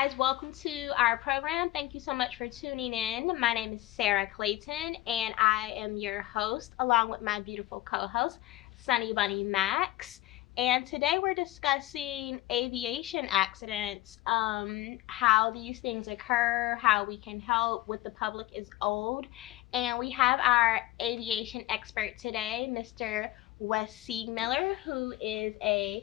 guys, welcome to our program. Thank you so much for tuning in. My name is Sarah Clayton, and I am your host, along with my beautiful co host, Sunny Bunny Max. And today we're discussing aviation accidents, how these things occur, how we can help, what the public is owed. And we have our aviation expert today, Mr. Wes Siegmiller, who is a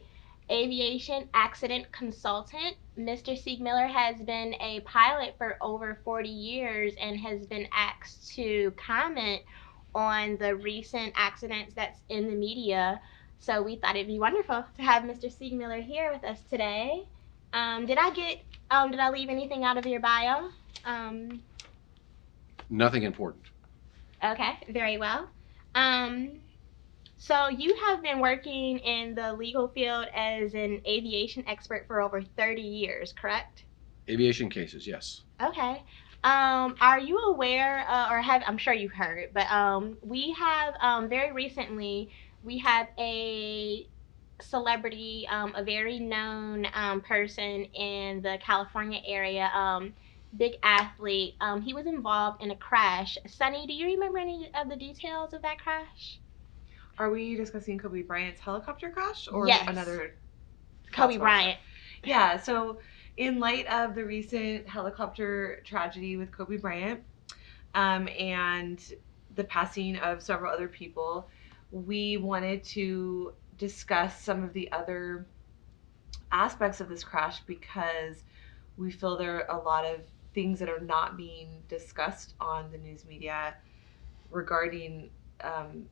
aviation accident consultant. Mr. Siegmiller has been a pilot for over 40 years and has been asked to comment on the recent accidents that's in the media. So we thought it'd be wonderful to have Mr. Siegmiller here with us today. Did I leave anything out of your bio? Um, Nothing important. okay, very well. Um, So you have been working in the legal field as an aviation expert for over 30 years, correct? Aviation cases, yes. Okay. Are you aware, or have I'm sure you've heard, but we have very recently we have a celebrity, a very known person in the California area, big athlete. He was involved in a crash. Sunny, do you remember any of the details of that crash? Are we discussing Kobe Bryant's helicopter crash or Yes, another Kobe basketball star? Bryant. Yeah, so in light of the recent helicopter tragedy with Kobe Bryant and the passing of several other people, we wanted to discuss some of the other aspects of this crash because we feel there are a lot of things that are not being discussed on the news media regarding um,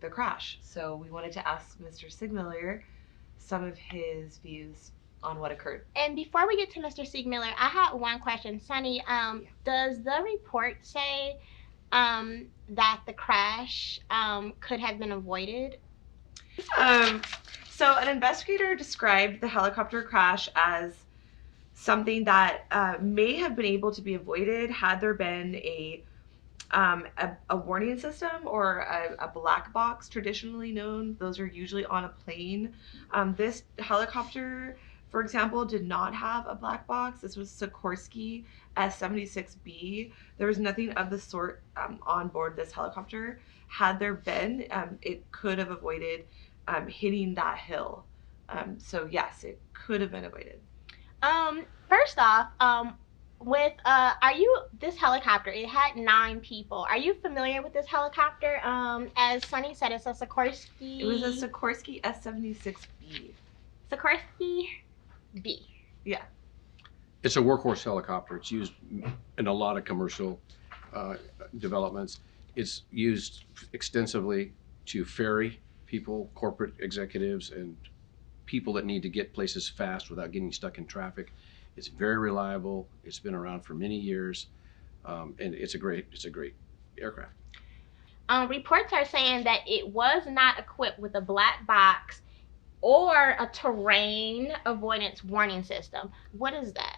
the crash. So we wanted to ask Mr. Sigmiller some of his views on what occurred. And before we get to Mr. Siegmiller, I had one question. Sunny, does the report say that the crash could have been avoided? Um, so an investigator described the helicopter crash as something that may have been able to be avoided had there been a warning system or a black box, traditionally known. Those are usually on a plane. This helicopter, for example, did not have a black box. This was Sikorsky S-76B. There was nothing of the sort on board this helicopter. Had there been, it could have avoided hitting that hill. So yes, it could have been avoided. First off, with are you this helicopter? It had 9 people. Are you familiar with this helicopter? As Sunny said, it's a It was a Sikorsky Sikorsky S-76B. Sikorsky B. Yeah. It's a workhorse helicopter. It's used in a lot of commercial uh, developments. It's used extensively to ferry people, corporate executives, and people that need to get places fast without getting stuck in traffic. It's very reliable. It's been around for many years, and it's a great aircraft. Reports are saying that it was not equipped with a black box or a terrain avoidance warning system. What is that?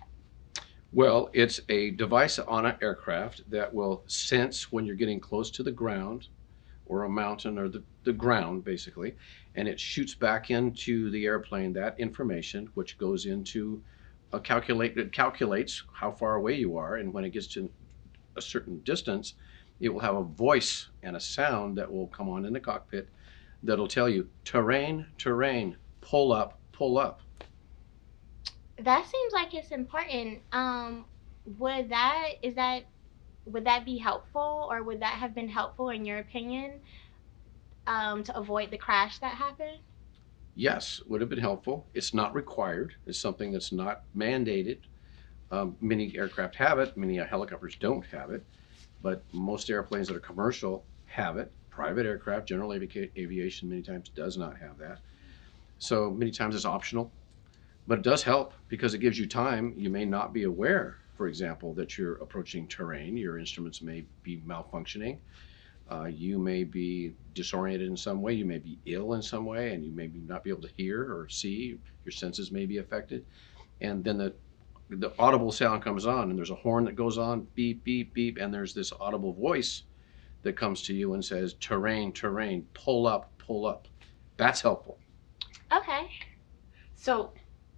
Well, it's a device on an aircraft that will sense when you're getting close to the ground or a mountain or the ground, basically, and it shoots back into the airplane that information, which goes into it calculates how far away you are, and when it gets to a certain distance, it will have a voice and a sound that will come on in the cockpit that'll tell you terrain, terrain, pull up, pull up. That seems like it's important. Would that is that would that be helpful, or would that have been helpful in your opinion, to avoid the crash that happened? Yes, would have been helpful. It's not required. It's something that's not mandated. Many aircraft have it. Many helicopters don't have it, but most airplanes that are commercial have it. Private aircraft, general aviation, many times does not have that. So many times it's optional, but it does help because it gives you time. You may not be aware, for example, that you're approaching terrain. Your instruments may be malfunctioning. You may be disoriented in some way. You may be ill in some way, and you may not be able to hear or see. Your senses may be affected. And then the audible sound comes on, and there's a horn that goes on, beep, beep, beep, and there's this audible voice that comes to you and says, terrain, terrain, pull up, pull up. That's helpful. Okay. So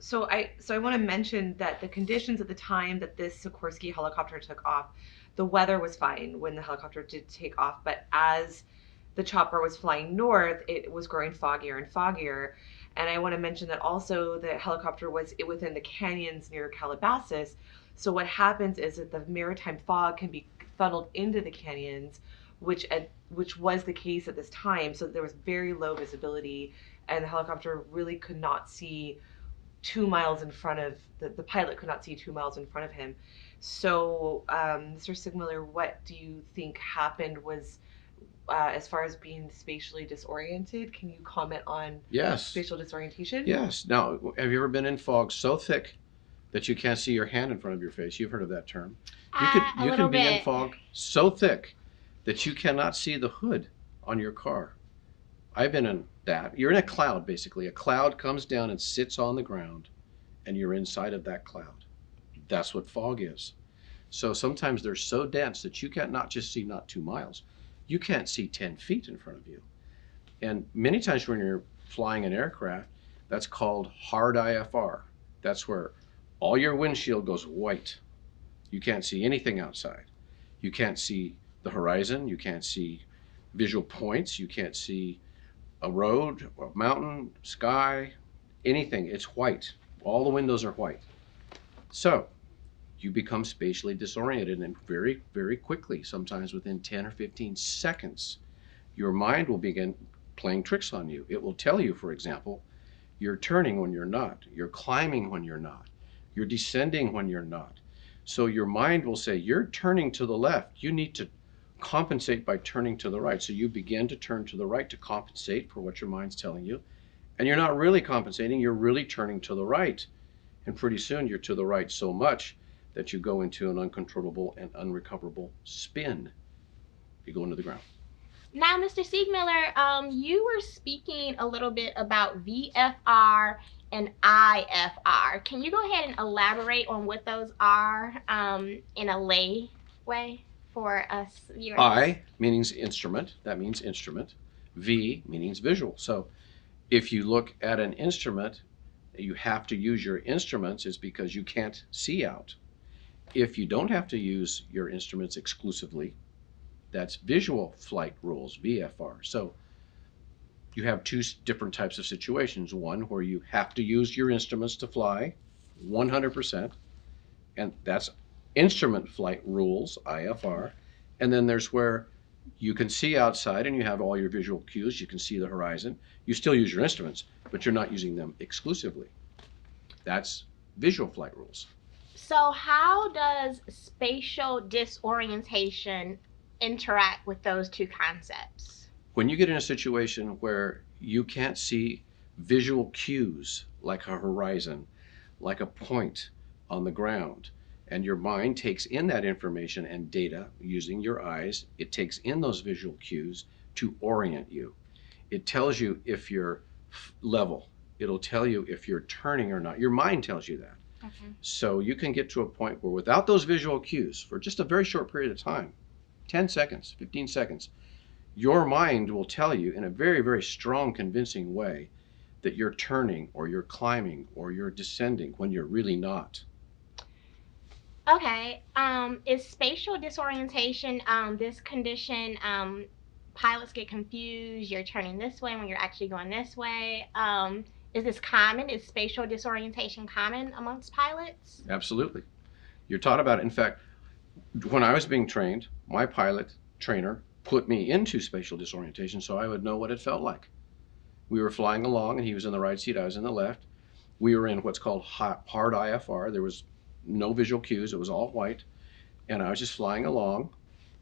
So I want to mention that the conditions at the time that this Sikorsky helicopter took off, the weather was fine when the helicopter did take off, but as the chopper was flying north, it was growing foggier and foggier. And I want to mention that also the helicopter was within the canyons near Calabasas. So what happens is that the maritime fog can be funneled into the canyons, which was the case at this time. So there was very low visibility, and the helicopter really could not see 2 miles in front of the pilot could not see 2 miles in front of him. So, Mr. Sigmiller, what do you think happened? Was as far as being spatially disoriented, can you comment on Yes. spatial disorientation? Yes. Now, have you ever been in fog so thick that you can't see your hand in front of your face? You've heard of that term. A You little can be in bit. fog so thick that you cannot see the hood on your car. I've been in that. You're in a cloud, basically. A cloud comes down and sits on the ground, and you're inside of that cloud. That's what fog is. So sometimes they're so dense that you can't not just see not 2 miles, you can't see 10 feet in front of you. And many times when you're flying an aircraft, that's called hard IFR. That's where all your windshield goes white. You can't see anything outside. You can't see the horizon. You can't see visual points. You can't see a road, a mountain, sky, anything. It's white. All the windows are white. So you become spatially disoriented, and very, very quickly, sometimes within 10 or 15 seconds, your mind will begin playing tricks on you. It will tell you, for example, you're turning when you're not, you're climbing when you're not, you're descending when you're not. So your mind will say, you're turning to the left, you need to compensate by turning to the right. So you begin to turn to the right to compensate for what your mind's telling you. And you're not really compensating, you're really turning to the right. And pretty soon you're to the right so much that you go into an uncontrollable and unrecoverable spin. You go into the ground. Now, Mr. Siegmiller, you were speaking a little bit about VFR and IFR. Can you go ahead and elaborate on what those are in a lay way for us viewers? I means instrument, that means instrument. V means visual. So if you look at an instrument, you have to use your instruments is because you can't see out. If you don't have to use your instruments exclusively, that's visual flight rules, VFR. So you have two different types of situations. One where you have to use your instruments to fly 100%, and that's instrument flight rules, IFR. And then there's where you can see outside and you have all your visual cues, you can see the horizon. You still use your instruments, but you're not using them exclusively. That's visual flight rules. So, how does spatial disorientation interact with those two concepts? When you get in a situation where you can't see visual cues like a horizon, like a point on the ground, and your mind takes in that information and data using your eyes, it takes in those visual cues to orient you. It tells you if you're level. It'll tell you if you're turning or not. Your mind tells you that. Okay. So you can get to a point where without those visual cues for just a very short period of time, 10 seconds, 15 seconds, your mind will tell you in a very, very strong, convincing way that you're turning or you're climbing or you're descending when you're really not. Okay. Is spatial disorientation this condition? Pilots get confused. You're turning this way when you're actually going this way. Is this common? Is spatial disorientation common amongst pilots? Absolutely. You're taught about it. In fact, when I was being trained, my pilot trainer put me into spatial disorientation so I would know what it felt like. We were flying along and he was in the right seat, I was in the left. We were in what's called hard IFR. There was no visual cues, it was all white. And I was just flying along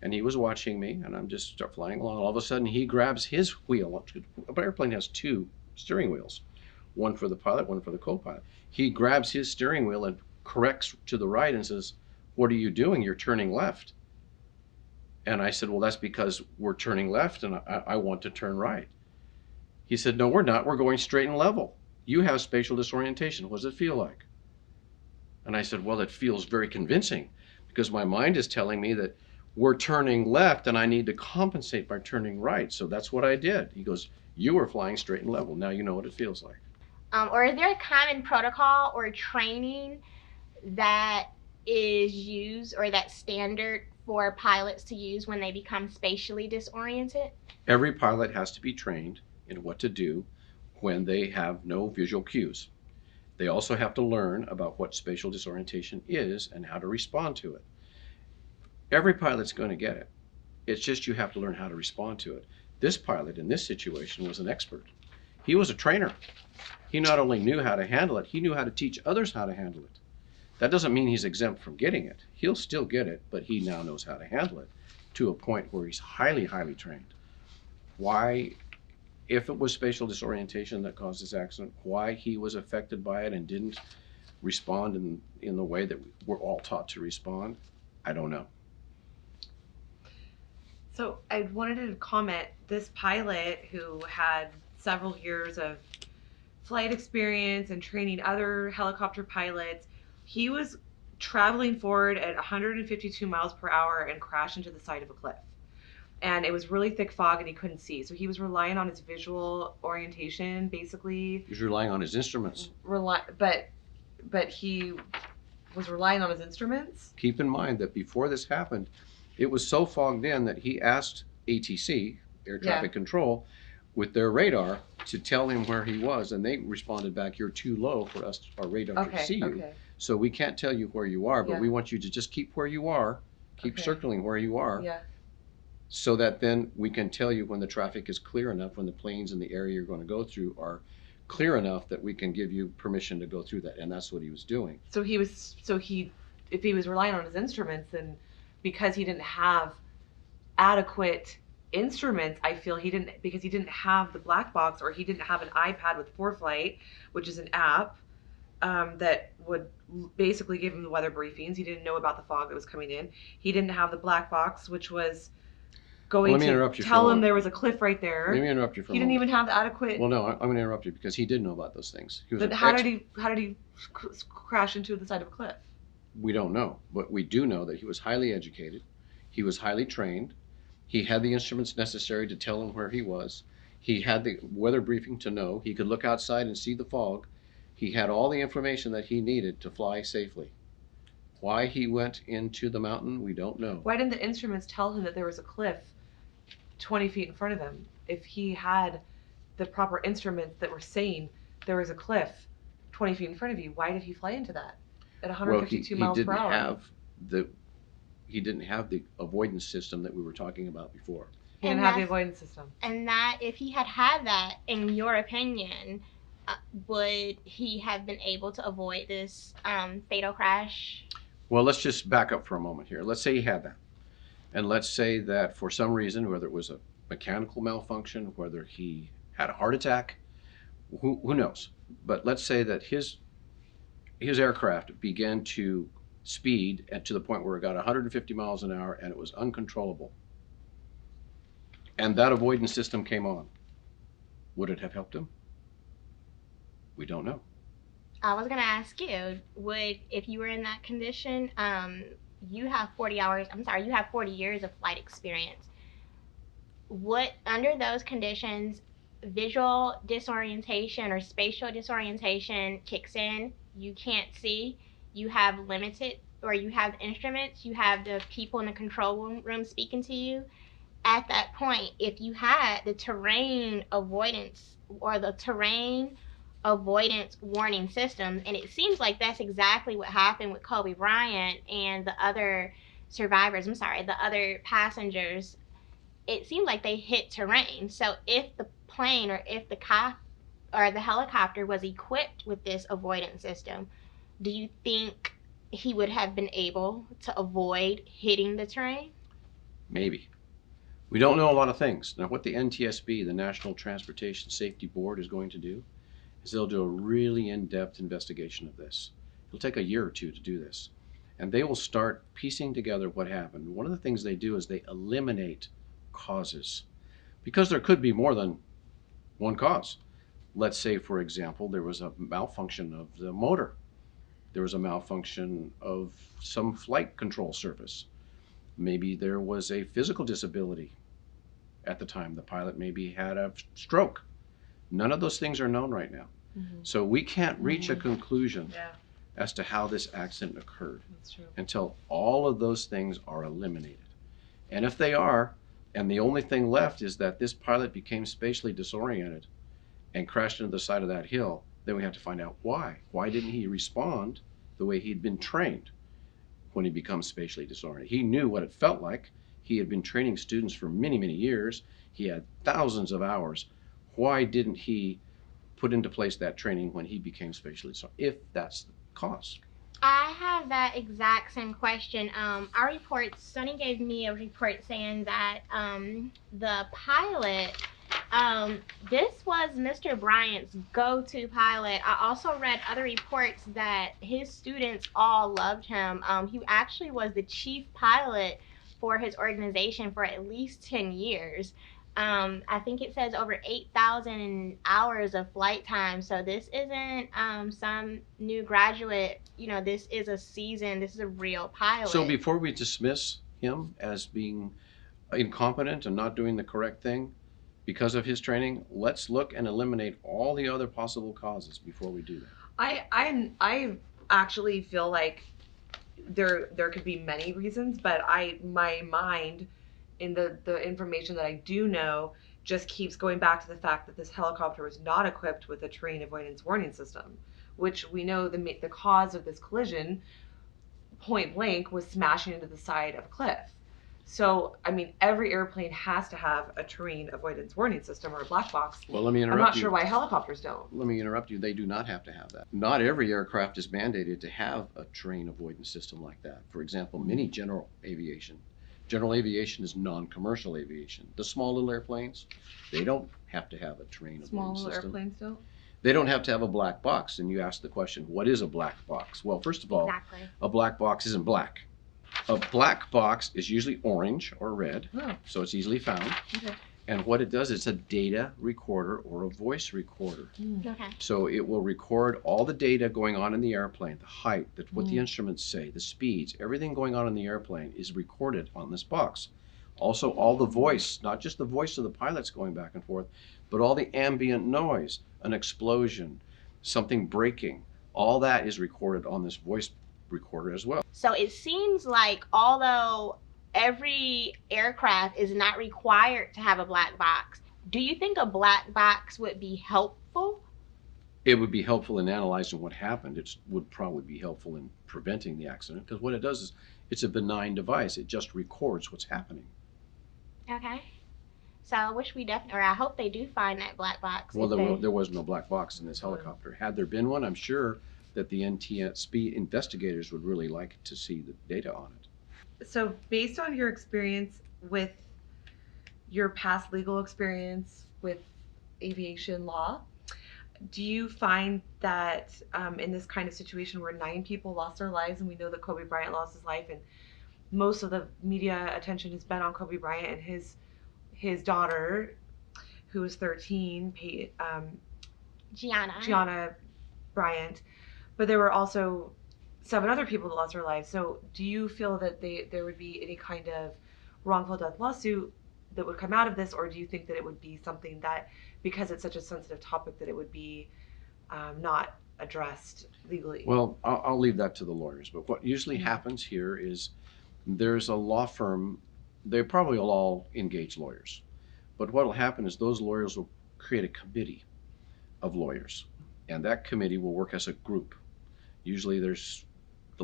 and he was watching me and I'm just start flying along. All of a sudden he grabs his wheel. An airplane has two steering wheels, one for the pilot, one for the co-pilot. He grabs his steering wheel and corrects to the right and says, "What are you doing? You're turning left." And I said, "Well, that's because we're turning left and I want to turn right." He said, "No, we're not. We're going straight and level. You have spatial disorientation. What does it feel like?" And I said, "Well, it feels very convincing because my mind is telling me that we're turning left and I need to compensate by turning right. So that's what I did." He goes, "You were flying straight and level. Now you know what it feels like." or is there a common protocol or training that is used or that's standard for pilots to use when they become spatially disoriented? Every pilot has to be trained in what to do when they have no visual cues. They also have to learn about what spatial disorientation is and how to respond to it. Every pilot's going to get it. It's just you have to learn how to respond to it. This pilot in this situation was an expert. He was a trainer. He not only knew how to handle it, he knew how to teach others how to handle it. That doesn't mean he's exempt from getting it. He'll still get it, but he now knows how to handle it to a point where he's highly, highly trained. Why, if it was spatial disorientation that caused this accident, why he was affected by it and didn't respond in the way that we're all taught to respond, I don't know. So I wanted to comment, this pilot who had several years of flight experience and training other helicopter pilots, he was traveling forward at 152 miles per hour and crashed into the side of a cliff. And it was really thick fog and he couldn't see. So he was relying on his visual orientation, basically. He's relying on his instruments. But he was relying on his instruments. Keep in mind that before this happened, it was so fogged in that he asked ATC, Air Traffic Control, with their radar to tell him where he was, and they responded back, "You're too low for us, our radar to see you. Okay. So we can't tell you where you are, but Yeah. we want you to just keep where you are, keep Okay. circling where you are, Yeah. so that then we can tell you when the traffic is clear enough, when the planes in the area you're going to go through are clear enough that we can give you permission to go through that." And that's what he was doing. If he was relying on his instruments, then because he didn't have adequate instruments, I feel because he didn't have the black box, or he didn't have an iPad with ForeFlight, which is an app that would basically give him the weather briefings. He didn't know about the fog that was coming in. He didn't have the black box, which was going to tell him there was a cliff right there. Let me interrupt you for a He didn't moment. even have the adequate. Well, no, I'm going to interrupt you because he did know about those things. He was But how did he crash into the side of a cliff? We don't know, but we do know that he was highly educated. He was highly trained. He had the instruments necessary to tell him where he was. He had the weather briefing to know. He could look outside and see the fog. He had all the information that he needed to fly safely. Why he went into the mountain, we don't know. Why didn't the instruments tell him that there was a cliff 20 feet in front of him? If he had the proper instruments that were saying there was a cliff 20 feet in front of you, why did he fly into that at 152 miles per hour? He didn't have the avoidance system that we were talking about before. He didn't have the avoidance system. And that, if he had had that, in your opinion, would he have been able to avoid this fatal crash? Well, let's just back up for a moment here. Let's say he had that. And let's say that for some reason, whether it was a mechanical malfunction, whether he had a heart attack, who knows? But let's say that his aircraft began to speed to the point where it got 150 miles an hour and it was uncontrollable. And that avoidance system came on. Would it have helped him? We don't know. I was going to ask you, if you were in that condition, you have 40 years of flight experience. Under those conditions, visual disorientation or spatial disorientation kicks in, you can't see, you have instruments, you have the people in the control room speaking to you. At that point, if you had the terrain avoidance or the terrain avoidance warning system, and it seems like that's exactly what happened with Kobe Bryant and the other the other passengers, it seemed like they hit terrain. So if the plane or if the helicopter was equipped with this avoidance system, do you think he would have been able to avoid hitting the terrain? Maybe. We don't know a lot of things. Now, what the NTSB, the National Transportation Safety Board, is going to do is they'll do a really in-depth investigation of this. It'll take a year or two to do this. And they will start piecing together what happened. One of the things they do is they eliminate causes, because there could be more than one cause. Let's say, for example, there was a malfunction of the motor. There was a malfunction of some flight control surface. Maybe there was a physical disability at the time. The pilot maybe had a stroke. None of those things are known right now. So we can't reach a conclusion Yeah, as to how this accident occurred that's true. until all of those things are eliminated. And if they are, and the only thing left is that this pilot became spatially disoriented and crashed into the side of that hill, then we have to find out why. Why didn't he respond the way he'd been trained when he becomes spatially disoriented? He knew what it felt like. He had been training students for many, many years. He had thousands of hours. Why didn't he put into place that training when he became spatially disoriented, if that's the cause? I have that exact same question. Our report, Sonny gave me a report saying that the pilot, this was Mr. Bryant's go-to pilot. I also read other reports that his students all loved him. He actually was the chief pilot for his organization for at least 10 years. I think it says over 8,000 hours of flight time. So this isn't some new graduate. This is this is a real pilot. So before we dismiss him as being incompetent and not doing the correct thing because of his training, let's look and eliminate all the other possible causes before we do that. I actually feel like there could be many reasons, but my mind in the information that I do know just keeps going back to the fact that this helicopter was not equipped with a terrain avoidance warning system, which we know the cause of this collision, point blank, was smashing into the side of a cliff. So, I mean, every airplane has to have a terrain avoidance warning system or a black box. Well, let me interrupt I'm not you. sure why helicopters don't. Let me interrupt you. They do not have to have that. Not every aircraft is mandated to have a terrain avoidance system like that. For example, many general aviation is non-commercial aviation. The small little airplanes, they don't have to have a terrain Small avoidance little system. airplanes don't? They don't have to have a black box. And you ask the question, what is a black box? Well, first of all, Exactly. a black box isn't black. A black box is usually orange or red, Oh, so it's easily found. okay. And what it does, it's a data recorder or a voice recorder. Okay. So it will record all the data going on in the airplane, the height, what the instruments say, the speeds, everything going on in the airplane is recorded on this box. Also, all the voice, not just the voice of the pilots going back and forth, but all the ambient noise, an explosion, something breaking, all that is recorded on this voice recorder as well. So it seems like although every aircraft is not required to have a black box, do you think a black box would be helpful? It would be helpful in analyzing what happened. It would probably be helpful in preventing the accident, because what it does is it's a benign device. It just records what's happening. Okay. So I wish we definitely, or I hope they do find that black box. Well, there was no black box in this helicopter. Had there been one, I'm sure that the NTSB investigators would really like to see the data on it. So, based on your experience with your past legal experience with aviation law, do you find that in this kind of situation where 9 people lost their lives, and we know that Kobe Bryant lost his life, and most of the media attention has been on Kobe Bryant and his daughter, who was 13, Gianna Bryant, but there were also 7 other people that lost their lives. So do you feel that there would be any kind of wrongful death lawsuit that would come out of this, or do you think that it would be something that, because it's such a sensitive topic, that it would be not addressed legally? Well, I'll leave that to the lawyers, but what usually happens here is there's a law firm. They probably will all engage lawyers, but what will happen is those lawyers will create a committee of lawyers, and that committee will work as a group. Usually the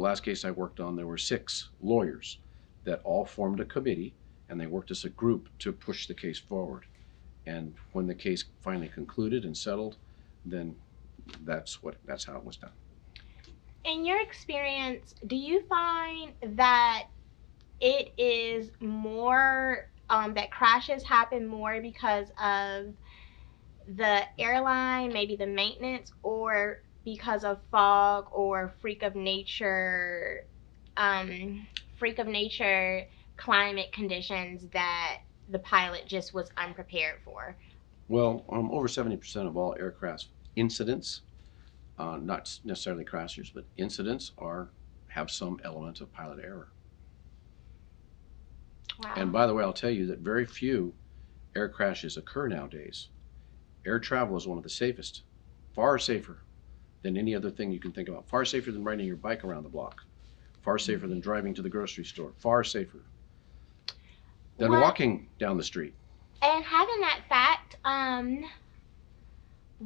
last case I worked on, there were 6 lawyers that all formed a committee, and they worked as a group to push the case forward. And when the case finally concluded and settled, then that's how it was done. In your experience, do you find that it is more that crashes happen more because of the airline, maybe the maintenance, or because of fog or freak of nature climate conditions that the pilot just was unprepared for? Well, over 70% of all aircraft incidents, not necessarily crashes, but incidents have some element of pilot error. Wow. And by the way, I'll tell you that very few air crashes occur nowadays. Air travel is one of the safest far safer than any other thing you can think about. Far safer than riding your bike around the block. Far safer than driving to the grocery store. Far safer than What walking down the street. and having that fact,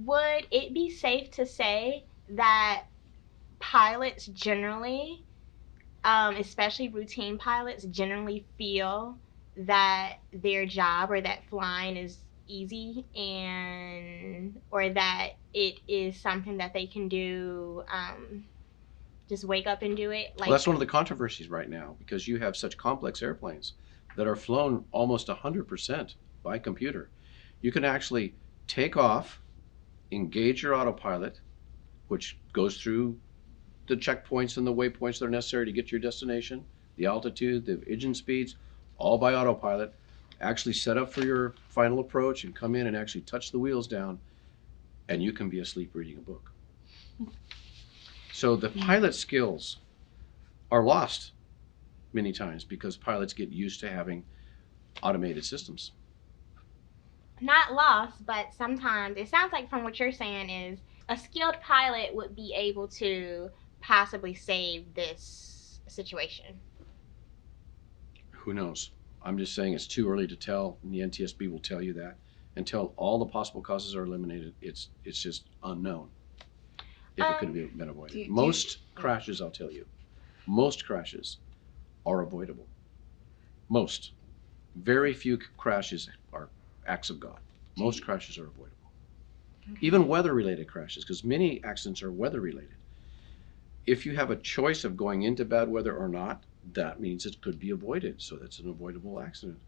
would it be safe to say that pilots generally, especially routine pilots, generally feel that their job or that flying is easy and or that it is something that they can do, just wake up and do it Well, like that's one of the controversies right now because you have such complex airplanes that are flown almost 100% by computer. You can actually take off, engage your autopilot, which goes through the checkpoints and the waypoints that are necessary to get to your destination, the altitude, the engine speeds, all by autopilot. Actually set up for your final approach and come in and actually touch the wheels down, and you can be asleep reading a book. So the pilot skills are lost many times because pilots get used to having automated systems. not lost, but sometimes it sounds like from what you're saying is a skilled pilot would be able to possibly save this situation. Who knows? I'm just saying it's too early to tell, and the NTSB will tell you that. Until all the possible causes are eliminated, it's just unknown if it could have been avoided. Most crashes, I'll tell you, most crashes are avoidable. Most. Very few crashes are acts of God. Most crashes are avoidable. Even weather-related crashes, because many accidents are weather-related. If you have a choice of going into bad weather or not, that means it could be avoided. So that's an avoidable accident.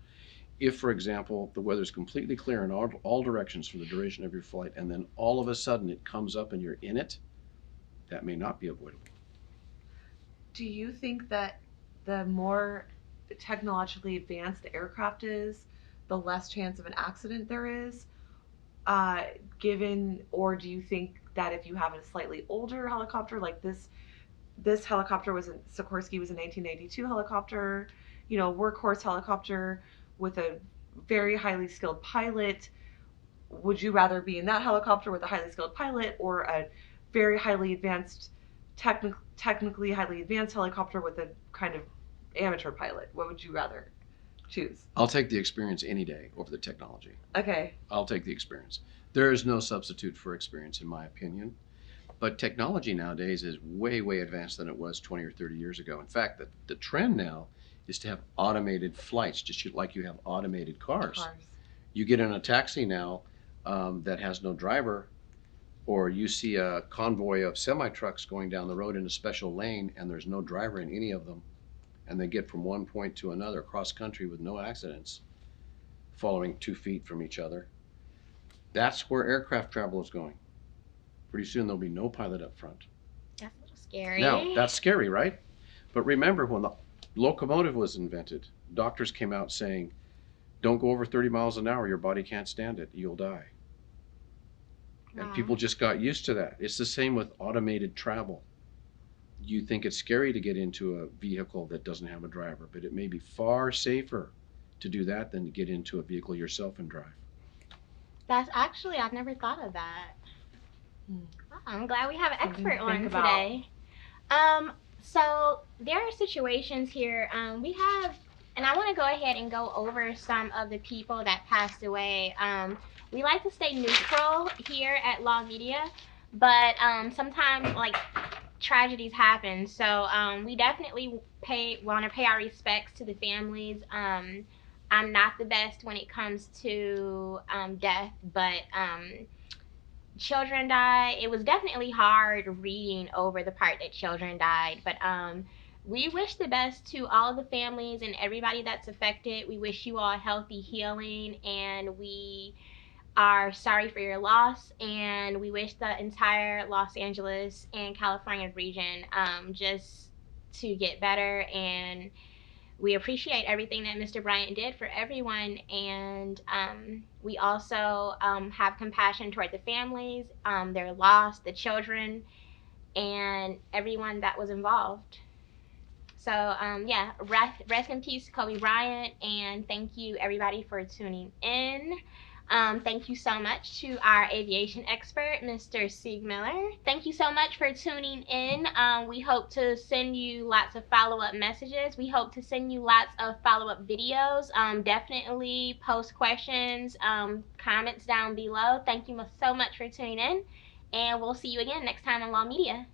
If, for example, the weather is completely clear in all directions for the duration of your flight, and then all of a sudden it comes up and you're in it, that may not be avoidable. Do you think that the more technologically advanced the aircraft is, the less chance of an accident there is? Given, or do you think that if you have a slightly older helicopter like this helicopter was Sikorsky was a 1992 helicopter, workhorse helicopter with a very highly skilled pilot. Would you rather be in that helicopter with a highly skilled pilot or a very highly advanced, technically highly advanced helicopter with a kind of amateur pilot? What would you rather choose? I'll take the experience any day over the technology. Okay. I'll take the experience. There is no substitute for experience, in my opinion. But technology nowadays is way, way advanced than it was 20 or 30 years ago. In fact, the trend now is to have automated flights, just like you have automated cars. You get in a taxi now that has no driver, or you see a convoy of semi-trucks going down the road in a special lane and there's no driver in any of them, and they get from one point to another across country with no accidents, following 2 feet from each other. That's where aircraft travel is going. Pretty soon there'll be no pilot up front. That's a little scary. Now, that's scary, right? But remember, when the locomotive was invented, doctors came out saying, don't go over 30 miles an hour, your body can't stand it, you'll die. And people just got used to that. It's the same with automated travel. You think it's scary to get into a vehicle that doesn't have a driver, but it may be far safer to do that than to get into a vehicle yourself and drive. That's actually, I've never thought of that. I'm glad we have an expert on about. today. So there are situations here. We have, and I want to go ahead and go over some of the people that passed away. We like to stay neutral here at Law Media, but sometimes like tragedies happen. So we definitely want to pay our respects to the families. I'm not the best when it comes to death, but children died. It was definitely hard reading over the part that children died, but we wish the best to all of the families and everybody that's affected. We wish you all healthy healing, and we are sorry for your loss, and we wish the entire Los Angeles and California region just to get better. And we appreciate everything that Mr. Bryant did for everyone, and we also have compassion toward the families, their loss, the children, and everyone that was involved. So yeah, rest in peace, Kobe Bryant, and thank you everybody for tuning in. Thank you so much to our aviation expert, Mr. Sieg Miller. Thank you so much for tuning in. We hope to send you lots of follow-up messages. We hope to send you lots of follow-up videos. Definitely post questions, comments down below. Thank you so much for tuning in, and we'll see you again next time on Law Media.